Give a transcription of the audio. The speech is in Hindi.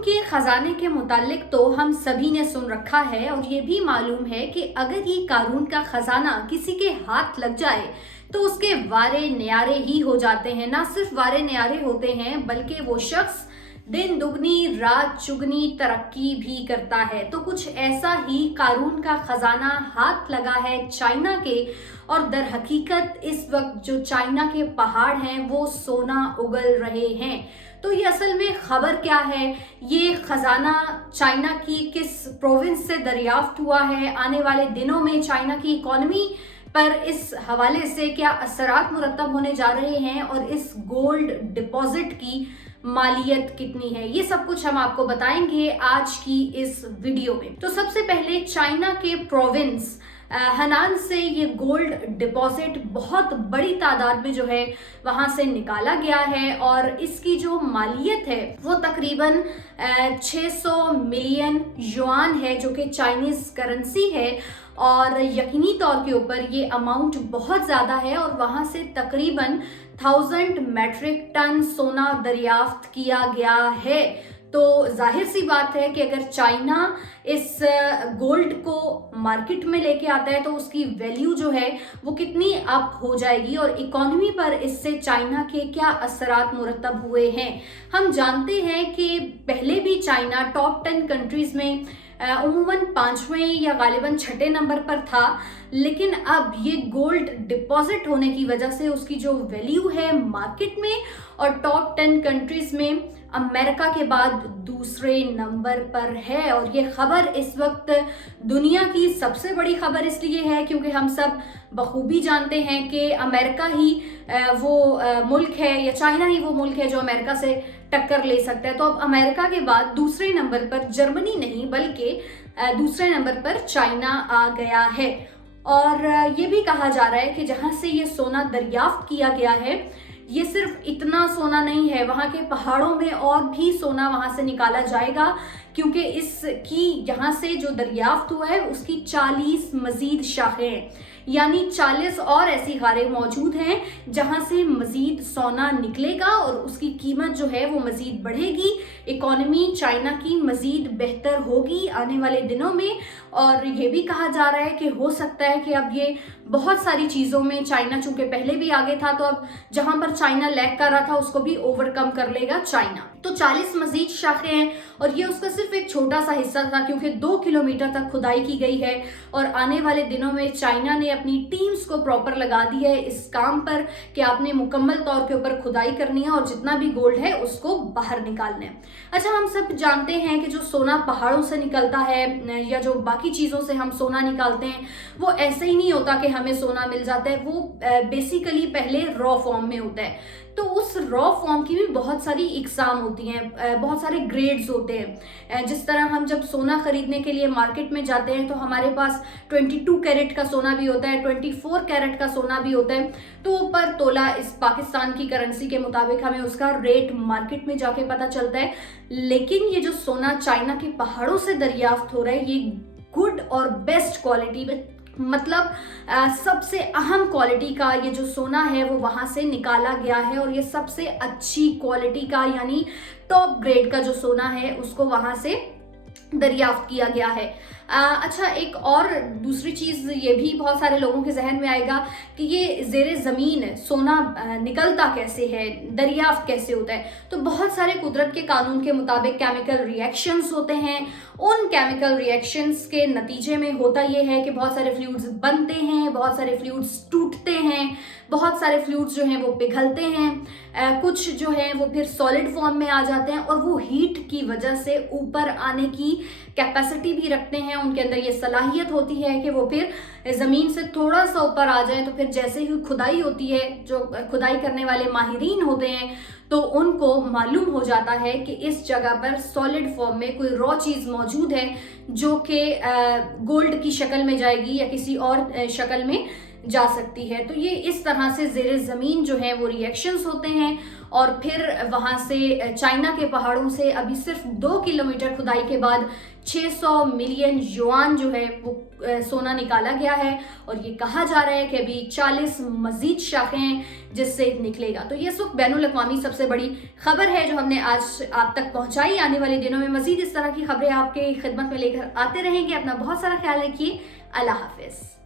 के खजाने के मुतालिक तो हम सभी ने सुन रखा है और ये भी मालूम है कि अगर ये कारून का खजाना किसी के हाथ लग जाए तो उसके वारे न्यारे ही हो जाते हैं। ना सिर्फ वारे न्यारे होते हैं बल्कि वो शख्स दिन दुगनी रात चुगनी तरक्की भी करता है। तो कुछ ऐसा ही कारून का खजाना हाथ लगा है चाइना के, और दर हकीकत इस वक्त जो चाइना के पहाड़ हैं वो सोना उगल रहे हैं। तो ये असल में खबर क्या है, ये खजाना चाइना की किस प्रोविंस से दरियाफ्त हुआ है, आने वाले दिनों में चाइना की इकोनॉमी पर इस हवाले से क्या असरात मुरतब होने जा रहे हैं और इस गोल्ड डिपॉजिट की मालियत कितनी है, ये सब कुछ हम आपको बताएंगे आज की इस वीडियो में। तो सबसे पहले चाइना के प्रोविंस हनान से ये गोल्ड डिपॉजिट बहुत बड़ी तादाद में जो है वहां से निकाला गया है और इसकी जो मालियत है वो तकरीबन 600 मिलियन युआन है, जो कि चाइनीज करेंसी है। और यकीनी तौर के ऊपर ये अमाउंट बहुत ज़्यादा है और वहाँ से तकरीबन 1000 मैट्रिक टन सोना दरियाफ्त किया गया है। तो जाहिर सी बात है कि अगर चाइना इस गोल्ड को मार्केट में लेके आता है तो उसकी वैल्यू जो है वो कितनी अप हो जाएगी और इकोनॉमी पर इससे चाइना के क्या असरात मुरतब हुए हैं। हम जानते हैं कि पहले भी चाइना टॉप 10 कंट्रीज में उमूमन 5वें या गालिबन 6ठे नंबर पर था, लेकिन अब ये गोल्ड डिपॉजिट होने की वजह से उसकी जो वैल्यू है मार्केट में और टॉप 10 कंट्रीज में अमेरिका के बाद दूसरे नंबर पर है। और ये खबर इस वक्त दुनिया की सबसे बड़ी खबर इसलिए है क्योंकि हम सब बखूबी जानते हैं कि अमेरिका ही वो मुल्क है या चाइना ही वो मुल्क है जो अमेरिका से टक्कर ले सकता है। तो अब अमेरिका के बाद दूसरे नंबर पर जर्मनी नहीं बल्कि दूसरे नंबर पर चाइना आ गया है। और ये भी कहा जा रहा है कि जहां से ये सोना दरियाफ्त किया गया है ये सिर्फ इतना सोना नहीं है, वहाँ के पहाड़ों में और भी सोना वहाँ से निकाला जाएगा क्योंकि इसकी यहाँ से जो दरियाफ्त हुआ है उसकी 40 मजीद शाखें हैं, यानी 40 और ऐसी गारें मौजूद हैं जहाँ से मजीद सोना निकलेगा और उसकी कीमत जो है वो मजीद बढ़ेगी। इकोनॉमी चाइना की मजीद बेहतर होगी आने वाले दिनों में। और ये भी कहा जा रहा है कि हो सकता है कि अब ये बहुत सारी चीज़ों में चाइना चूंकि पहले भी आगे था तो अब जहां पर चाइना लैग कर रहा था उसको भी ओवरकम कर लेगा चाइना। तो 40 मजीद शाखें हैं और ये उसका सिर्फ एक छोटा सा हिस्सा था क्योंकि 2 किलोमीटर तक खुदाई की गई है और आने वाले दिनों में चाइना ने अपनी टीम्स को प्रॉपर लगा दी है इस काम पर कि आपने मुकम्मल तौर के ऊपर खुदाई करनी है और जितना भी गोल्ड है उसको बाहर निकालना है। अच्छा, हम सब जानते हैं कि जो सोना पहाड़ों से निकलता है या जो बाकी चीज़ों से हम सोना निकालते हैं वो ऐसे ही नहीं होता कि हमें सोना मिल जाता है, वो बेसिकली पहले रॉ फॉर्म में होता है। तो उस रॉ फॉर्म की भी बहुत सारी इकसाम होती हैं, बहुत सारे ग्रेड्स होते हैं। जिस तरह हम जब सोना खरीदने के लिए मार्केट में जाते हैं तो हमारे पास 22 कैरेट का सोना भी होता है, 24 कैरेट का सोना भी होता है। तो पर तोला इस पाकिस्तान की करेंसी के मुताबिक हमें उसका रेट मार्केट में जाके पता चलता है। लेकिन ये जो सोना चाइना के पहाड़ों से दरियाफ्त हो रहा है ये गुड और बेस्ट क्वालिटी में, मतलब सबसे अहम क्वालिटी का ये जो सोना है वो वहाँ से निकाला गया है और ये सबसे अच्छी क्वालिटी का यानी टॉप ग्रेड का जो सोना है उसको वहाँ से दरियाफ्त किया गया है। अच्छा, एक और दूसरी चीज़ ये भी बहुत सारे लोगों के जहन में आएगा कि ये ज़ेरे ज़मीन सोना निकलता कैसे है, दरियाफ्त कैसे होता है। तो बहुत सारे कुदरत के कानून के मुताबिक केमिकल रिएक्शंस होते हैं। उन केमिकल रिएक्शंस के नतीजे में होता ये है कि बहुत सारे फ्लूइड्स बनते हैं, बहुत सारे फ्लूइड्स टूटते हैं, बहुत सारे फ्लूइड्स जो हैं वो पिघलते हैं, कुछ जो हैं वो फिर सॉलिड फॉर्म में आ जाते हैं और वो हीट की वजह से ऊपर आने की कैपेसिटी भी रखते हैं। उनके अंदर ये सलाहियत होती है कि वो फिर ज़मीन से थोड़ा सा ऊपर आ जाए तो फिर जैसे ही खुदाई होती है, जो खुदाई करने वाले माहिरीन होते हैं तो उनको मालूम हो जाता है कि इस जगह पर सॉलिड फॉर्म में कोई रॉ चीज़ मौजूद है जो कि गोल्ड की शक्ल में जाएगी या किसी और शक्ल में जा सकती है। तो ये इस तरह से ज़ेरे ज़मीन जो है वो रिएक्शंस होते हैं और फिर वहाँ से चाइना के पहाड़ों से अभी सिर्फ 2 किलोमीटर खुदाई के बाद 600 मिलियन युआन जो है वो सोना निकाला गया है और ये कहा जा रहा है कि अभी 40 मजीद शाखें जिससे निकलेगा। तो ये इस वक्त बैनुल अक़वामी सबसे बड़ी खबर है जो हमने आज आप तक पहुंचाई। आने वाले दिनों में मजीद इस तरह की खबरें आपके खिदमत में लेकर आते रहेंगे। अपना बहुत सारा ख्याल रखिए। अल्लाह हाफिज।